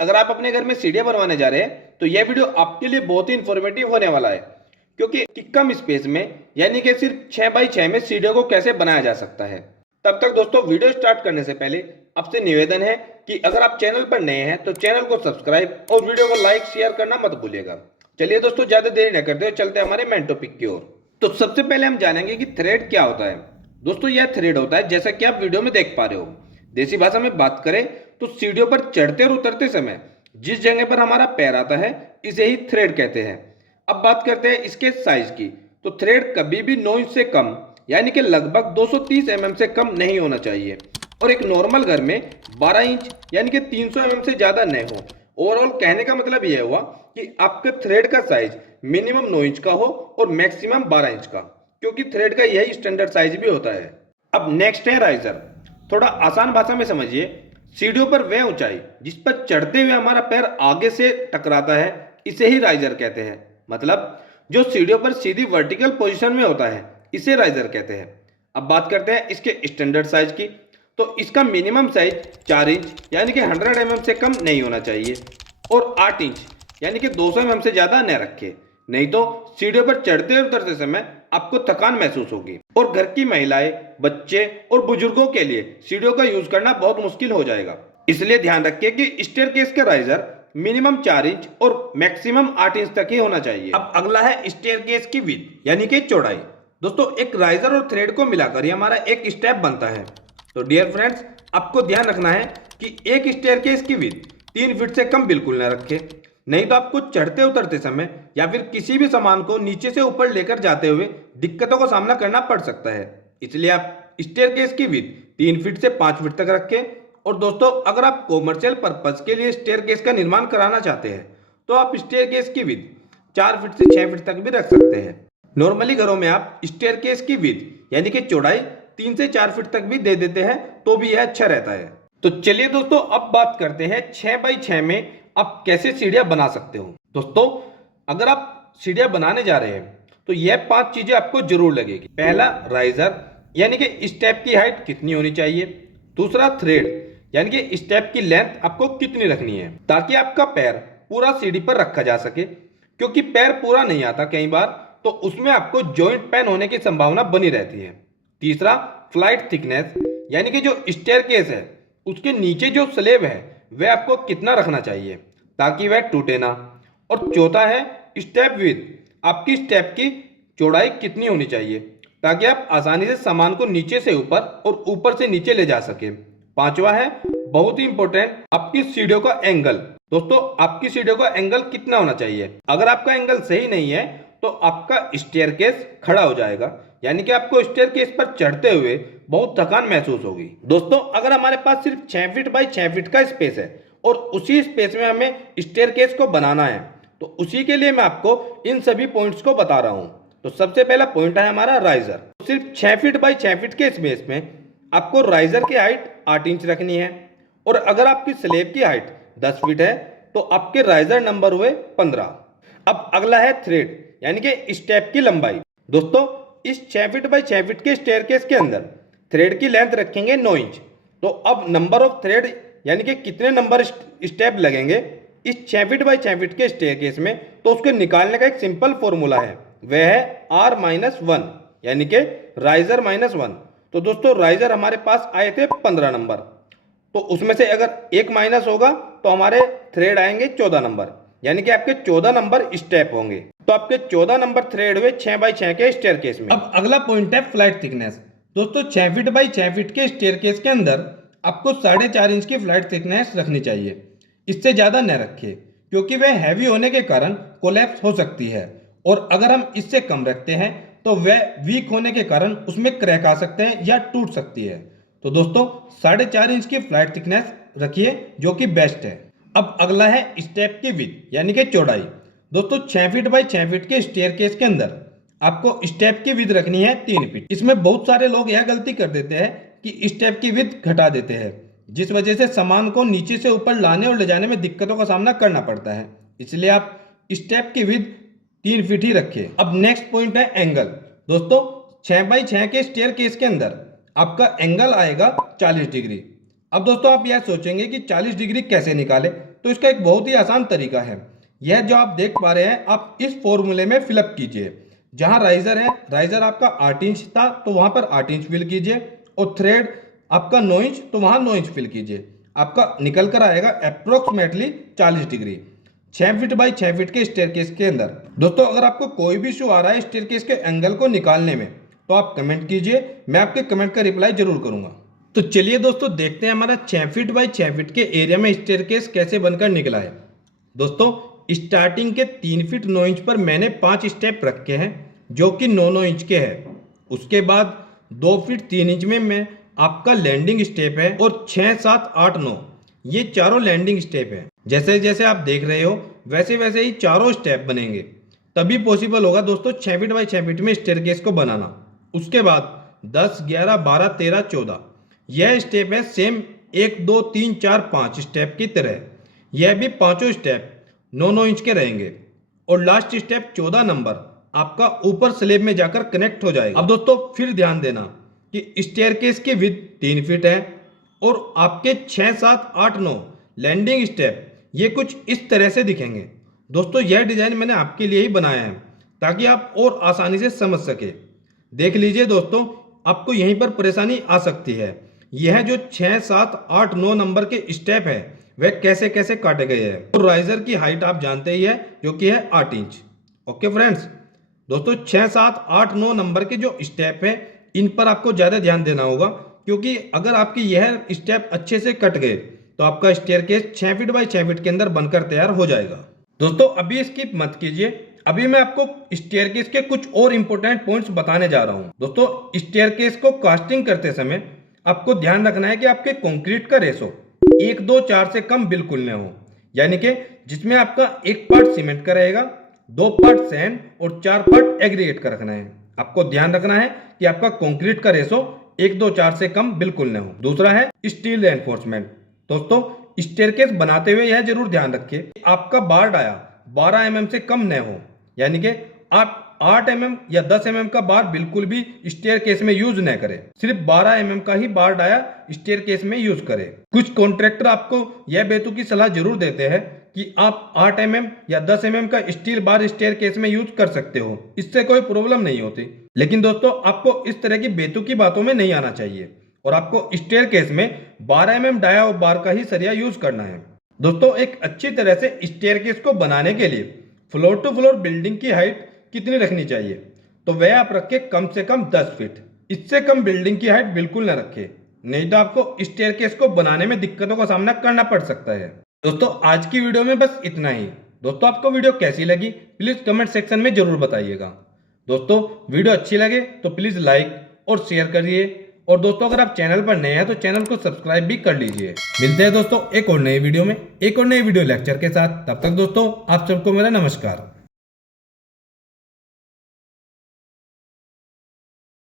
अगर आप अपने घर में सीढ़ियां बनवाने जा रहे हैं तो यह वीडियो आपके लिए बहुत ही इंफॉर्मेटिव होने वाला है, क्योंकि कम स्पेस में यानी कि सिर्फ 6x6 में सीढ़ियों को कैसे बनाया जा सकता है। तब तक दोस्तों वीडियो स्टार्ट करने से पहले आपसे निवेदन है कि अगर आप चैनल पर नए हैं तो चैनल को सब्सक्राइब और वीडियो को लाइक शेयर करना मत भूलिएगा। चलिए दोस्तों ज्यादा देरी न करते हुए चलते हैं हमारे मेन टॉपिक की ओर। तो सबसे पहले हम जानेंगे कि थ्रेड क्या होता है। दोस्तों यह थ्रेड होता है जैसा कि आप वीडियो में देख पा रहे हो। देसी भाषा में बात करें तो सीढ़ियों पर चढ़ते और उतरते समय जिस जगह पर हमारा पैर आता है इसे ही थ्रेड कहते हैं। अब बात करते हैं इसके साइज की। तो थ्रेड कभी भी 9 इंच से कम यानी कि लगभग 230 mm से कम नहीं होना चाहिए और एक नॉर्मल घर में 12 इंच यानी कि 300 mm से ज्यादा नहीं हो। ओवरऑल कहने का मतलब यह हुआ कि आपके थ्रेड का साइज मिनिमम 9 इंच का हो और मैक्सिमम 12 इंच का, क्योंकि थ्रेड का यही स्टैंडर्ड साइज भी होता है। अब नेक्स्ट है राइजर। थोड़ा आसान भाषा में समझिए, सीढ़ियों पर वह ऊंचाई जिस पर चढ़ते हुए हमारा पैर आगे से टकराता है इसे ही राइजर कहते हैं। मतलब जो सीढ़ियों पर सीधी वर्टिकल पोजीशन में होता है इसे राइजर कहते हैं। अब बात करते हैं इसके स्टैंडर्ड साइज की। तो इसका मिनिमम साइज 4 इंच यानी कि 100 mm से कम नहीं होना चाहिए और 8 इंच यानी कि 200 mm से ज्यादा न रखे, नहीं तो सीढ़ियों पर चढ़ते और उतरते समय आपको थकान महसूस होगी और घर की महिलाएं, बच्चे और बुजुर्गों के लिए सीढ़ियों का यूज करना बहुत मुश्किल हो जाएगा। इसलिए ध्यान रखिए कि स्टेयरकेस का राइजर मिनिमम 4 इंच और मैक्सिमम 8 इंच तक ही होना चाहिए। अब अगला है स्टेयरकेस की विड्थ यानी कि चौड़ाई। दोस्तों एक राइजर और थ्रेड को मिलाकर ये हमारा एक स्टेप बनता है। तो डियर फ्रेंड्स, आपको ध्यान रखना है कि एक स्टेयरकेस की विड्थ 3 फीट से कम बिल्कुल न रखे, नहीं तो आपको चढ़ते उतरते समय या फिर किसी भी सामान को नीचे से ऊपर लेकर जाते हुए दिक्कतों का सामना करना पड़ सकता है। इसलिए आप स्टेयरकेस की विड्थ 3 फीट से 5 फीट तक रखें। और दोस्तों अगर आप कॉमर्शियल पर्पज के लिए स्टेयरकेस का निर्माण कराना चाहते हैं तो आप स्टेयरकेस की विड्थ 4 फीट से 6 फीट तक भी रख सकते हैं। नॉर्मली घरों में आप स्टेयरकेस की विड्थ यानी कि चौड़ाई 3 से 4 फीट तक भी दे देते हैं तो भी यह अच्छा रहता है। तो चलिए दोस्तों अब बात करते हैं 6x6 में आप कैसे सीढ़ियां बना सकते हो। दोस्तों अगर आप सीढ़ियां बनाने जा रहे हैं तो यह 5 चीजें आपको जरूर लगेगी। पहला, राइजर यानी कि स्टेप की हाइट कितनी होनी चाहिए। दूसरा, थ्रेड यानी कि स्टेप की लेंथ आपको कितनी रखनी है ताकि आपका पैर पूरा सीढ़ी पर रखा जा सके, क्योंकि पैर पूरा नहीं आता कई बार तो उसमें आपको जॉइंट पेन होने की संभावना बनी रहती है। तीसरा, फ्लाइट थिकनेस यानी कि जो स्टेयरकेस है उसके नीचे जो स्लेब है वह आपको कितना रखना चाहिए ताकि वह टूटे ना। और चौथा है स्टेप विड्थ, आपकी स्टेप की चौड़ाई कितनी होनी चाहिए ताकि आप आसानी से सामान को नीचे से ऊपर और ऊपर से नीचे ले जा सके। पांचवा है बहुत ही इंपॉर्टेंट, आपकी सीढ़ियों का एंगल। दोस्तों आपकी सीढ़ियों का एंगल कितना होना चाहिए। अगर आपका एंगल सही नहीं है तो आपका स्टेयरकेस खड़ा हो जाएगा यानी कि आपको स्टेयरकेस पर चढ़ते हुए बहुत थकान महसूस होगी। दोस्तों अगर हमारे पास सिर्फ 6 फीट बाई 6 फीट का स्पेस है और उसी स्पेस में हमें स्टेयरकेस को बनाना है तो उसी के लिए मैं आपको इन सभी पॉइंट्स को बता रहा हूं। तो सबसे पहला पॉइंट है हमारा राइजर। सिर्फ 6 फीट बाई 6 फीट के स्पेस में आपको राइजर की हाइट 8 इंच रखनी है और अगर आपकी स्लेब की हाइट 10 फीट है तो आपके राइजर नंबर हुए 15। अब अगला है थ्रेड यानी कि स्टेप की लंबाई। दोस्तों इस 6 फीट बाई 6 फीट के स्टेयरकेस के अंदर थ्रेड की लेंथ रखेंगे 9 इंच। तो अब नंबर ऑफ थ्रेड यानी कि कितने नंबर स्टेप लगेंगे इस 6 फीट बाई 6 फीट के स्टेयरकेस में, तो उसको निकालने का एक सिंपल फॉर्मूला है, वह है R-1 यानी कि राइजर -1। तो दोस्तों राइजर हमारे पास आए थे 15 नंबर, तो उसमें से अगर एक माइनस होगा तो हमारे थ्रेड आएंगे 14 नंबर यानी कि आपके 14 नंबर स्टेप होंगे। तो आपके 14 नंबर थ्रेड हुए 6x6 के स्टेयरकेस में। अब अगला पॉइंट है फ्लाइट थिकनेस। दोस्तों 6 फीट बाई 6 फीट के स्टेयरकेस के अंदर आपको 4.5 इंच की फ्लाइट थिकनेस रखनी चाहिए। इससे ज्यादा न रखिए क्योंकि वह हैवी होने के कारण कोलैप्स हो सकती है और अगर हम इससे कम रखते हैं तो वह वीक होने के कारण उसमें क्रैक आ सकते हैं या टूट सकती है। तो दोस्तों 4.5 इंच की फ्लाइट थिकनेस रखिए जो कि बेस्ट है। अब अगला है स्टेप की विड्थ यानी कि चौड़ाई। दोस्तों 6 फीट बाई 6 फीट के स्टेयरकेस के अंदर आपको स्टेप की विड्थ रखनी है 3 फीट। इसमें बहुत सारे लोग यह गलती कर देते हैं कि स्टेप की विड्थ घटा देते हैं, जिस वजह से सामान को नीचे से ऊपर लाने और ले जाने में दिक्कतों का सामना करना पड़ता है। इसलिए आप स्टेप की विड्थ 3 फीट ही रखें। अब नेक्स्ट पॉइंट है एंगल। दोस्तों 6x6 के स्टेयरकेस के अंदर आपका एंगल आएगा 40 डिग्री। अब दोस्तों आप यह सोचेंगे कि 40 डिग्री कैसे निकाले। तो इसका एक बहुत ही आसान तरीका है। यह जो आप देख पा रहे हैं, आप इस फॉर्मूले में फिलअप कीजिए। जहां राइजर है, राइजर आपका 8 इंच था तो वहां पर 8 इंच फिल कीजिए, और थ्रेड आपका 9 इंच तो वहां 9 इंच फिल कीजिए। आपका निकल कर आएगा approximately 40 degree 6 feet by 6 feet के स्टेयरकेस के अंदर। दोस्तों अगर आपको कोई भी इशू आ रहा है स्टेयरकेस के एंगल को निकालने में, तो आप कमेंट कीजिए, मैं आपके कमेंट का रिप्लाई जरूर करूंगा। तो चलिए दोस्तों देखते हैं हमारा 6 फीट बाई 6 फीट के एरिया में स्टेयरकेस कैसे बनकर निकला है। दोस्तों स्टार्टिंग के 3 फीट 9 इंच पर मैंने 5 स्टेप रखे हैं जो कि 9-9 इंच के हैं। उसके बाद 2 फीट 3 इंच में मैं आपका लैंडिंग स्टेप है, और 6, 7, 8, 9 ये चारों लैंडिंग स्टेप है। जैसे जैसे आप देख रहे हो वैसे वैसे ही चारों स्टेप बनेंगे, तभी पॉसिबल होगा दोस्तों 6 फीट बाई 6 फीट में स्टेयरकेस को बनाना। उसके बाद 10, 11, 12, 13, 14 यह स्टेप है सेम 1, 2, 3, 4, 5 स्टेप की तरह। यह भी पांचों स्टेप 9-9 इंच के रहेंगे, और लास्ट स्टेप 14 नंबर आपका ऊपर स्लेब में जाकर कनेक्ट हो जाएगा। अब दोस्तों फिर ध्यान देना कि स्टेयरकेस की विड्थ 3 फीट है, और आपके 6, 7, 8, 9 लैंडिंग स्टेप ये कुछ इस तरह से दिखेंगे। दोस्तों यह डिजाइन मैंने आपके लिए ही बनाया है ताकि आप और आसानी से समझ सके। देख लीजिए दोस्तों, आपको यहीं पर परेशानी आ सकती है। यह जो 6, 7, 8, 9 नंबर के स्टेप है वह कैसे कैसे काटे गए हैं। और राइजर की हाइट आप जानते ही है जो कि है 8 इंच। ओके फ्रेंड्स, दोस्तों 6, 7, 8, 9 नंबर के जो स्टेप है इन पर आपको ज्यादा ध्यान देना होगा, क्योंकि अगर आपकी यह स्टेप अच्छे से कट गए तो आपका स्टेयरकेस 6 फीट बाई 6 फीट के अंदर बनकर तैयार हो जाएगा। दोस्तों अभी स्किप मत कीजिए, अभी मैं आपको स्टेयरकेस के कुछ और इंपॉर्टेंट पॉइंट्स बताने जा रहा हूं। दोस्तों स्टेयरकेस को कास्टिंग करते समय आपको ध्यान रखना है कि आपके कंक्रीट का रेशो 1, 2, 4 से कम बिल्कुल न हो, यानी कि जिसमें आपका 1 पार्ट सीमेंट का रहेगा, 2 पार्ट सैंड और 4 पार्ट एग्रीगेट का रखना है। आपको ध्यान रखना है कि आपका कंक्रीट का रेशो 1, 2, 4 से कम बिल्कुल न हो। दूसरा है स्टील रेनफोर्समेंट। दोस्तों स्टेयरकेस बनाते हुए यह जरूर ध्यान रखिए आपका बार डाया 12 mm से कम न हो, यानी कि आप 8 mm या 10 mm का बार बिल्कुल भी स्टेयरकेस में यूज न करें। सिर्फ 12 mm का ही बार डाया स्टेयरकेस में यूज करें। कुछ कॉन्ट्रैक्टर आपको यह बेतुकी सलाह जरूर देते हैं कि आप 8 mm या 10 mm का स्टील बार स्टेयरकेस में यूज कर सकते हो, इससे कोई प्रॉब्लम नहीं होती। लेकिन दोस्तों आपको इस तरह की बेतुकी बातों में नहीं आना चाहिए, और आपको स्टेयरकेस में 12 mm डाया और बार का ही सरिया यूज करना है। दोस्तों एक अच्छी तरह से स्टेयरकेस को बनाने के लिए फ्लोर टू फ्लोर बिल्डिंग की हाइट कितनी रखनी चाहिए, तो वह आप रखे कम से कम 10 फीट। इससे कम बिल्डिंग की हाइट बिल्कुल न रखे, नहीं तो आपको स्टेयरकेस को बनाने में दिक्कतों का सामना करना पड़ सकता है। दोस्तों आज की वीडियो में बस इतना ही। दोस्तों आपको वीडियो कैसी लगी प्लीज कमेंट सेक्शन में जरूर बताइएगा। दोस्तों वीडियो अच्छी लगे तो प्लीज लाइक और शेयर करिए, और दोस्तों अगर आप चैनल पर नए हैं तो चैनल को सब्सक्राइब भी कर लीजिए। मिलते हैं दोस्तों एक और नई वीडियो में, एक और नई वीडियो लेक्चर के साथ। तब तक दोस्तों आप सबको मेरा नमस्कार।